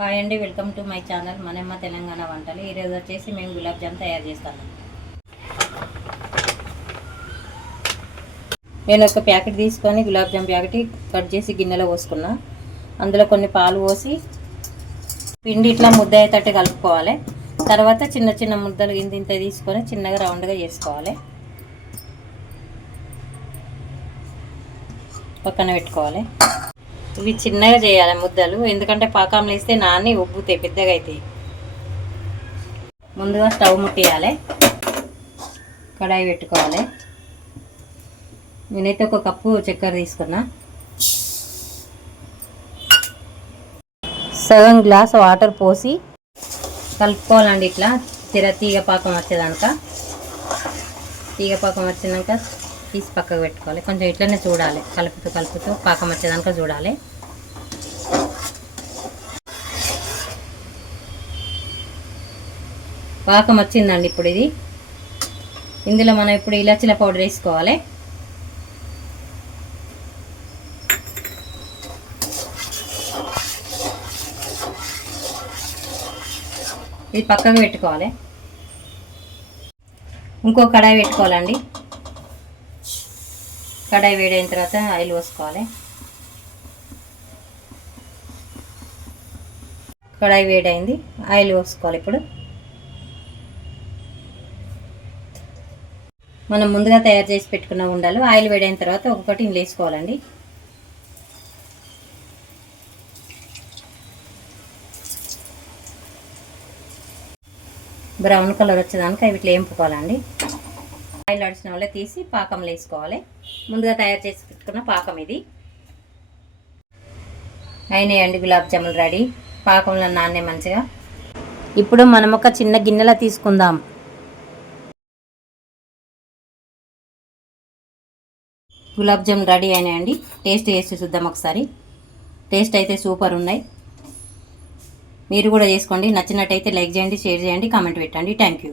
Hi అండి welcome to my channel మనమ్మ తెలంగాణ వంటలు. ఈరోజు వచ్చేసి మేము గులాబ్ జామ్ తయారు చేస్తాము. నేను ఒక ప్యాకెట్ తీసుకొని గులాబ్ జామ్ ప్యాకెట్ కట్ చేసి గిన్నెలో పోసుకున్నా. అందులో కొన్ని పాలు పోసి పిండి ఇట్లా ముద్ద అయ్యేటట్టు కలుపుకోవాలి. తర్వాత చిన్న చిన్న ముద్దలు ఇంత ఇంత తీసుకొని చిన్నగా రౌండ్గా చేసుకోవాలి. పక్కన పెట్టుకోవాలి. ఇవి చిన్నగా చేయాలి ముద్దలు. ఎందుకంటే పాకంలో వేస్తే నాన్ని ఉబ్బుతాయి పెద్దగా అవుతాయి. ముందుగా స్టవ్ ముట్టేయాలి. కడాయి పెట్టుకోవాలి. నేనైతే ఒక కప్పు చక్కెర తీసుకున్నా. సగం గ్లాస్ వాటర్ పోసి కలుపుకోవాలండి ఇట్లా. తిర తీగ పాకం వచ్చేదాక తీగ పాకం వచ్చినాక తీసి పక్కకు పెట్టుకోవాలి. కొంచెం ఇట్లనే చూడాలి. కలుపుతూ కలుపుతూ పాకం వచ్చేదాకా చూడాలి. పాకం వచ్చిందండి ఇప్పుడు ఇది. ఇందులో మనం ఇప్పుడు ఇలాచీల పౌడర్ వేసుకోవాలి. ఇది పక్కకు పెట్టుకోవాలి. ఇంకో కడాయి పెట్టుకోవాలండి. కడాయి వేడైన తర్వాత ఆయిల్ పోసుకోవాలి. కడాయి వేడైంది ఆయిల్ పోసుకోవాలి ఇప్పుడు. మనం ముందుగా తయారు చేసి పెట్టుకున్న ఉండాలి ఆయిల్ వేడైన తర్వాత ఒక్కొక్కటి ఇందులో వేసుకోవాలండి. బ్రౌన్ కలర్ వచ్చేదానికి అవి ఇట్లా వేంపుకోవాలండి. ఆయిల్ అడిచిన వల్ల తీసి పాకంలో వేసుకోవాలి. ముందుగా తయారు చేసి పెట్టుకున్న పాకం ఇది. అయినాయండి గులాబ్ జాములు రెడీ. పాకంలో నాన్నే మంచిగా. ఇప్పుడు మనం ఒక చిన్న గిన్నెలో తీసుకుందాం. గులాబ్ జామ్ రెడీ అయినాయండి. టేస్ట్ చేసి చూద్దాం ఒకసారి. టేస్ట్ అయితే సూపర్ ఉన్నాయి. మీరు కూడా చేసుకోండి. నచ్చినట్టయితే లైక్ చేయండి షేర్ చేయండి కామెంట్ పెట్టండి. Thank you.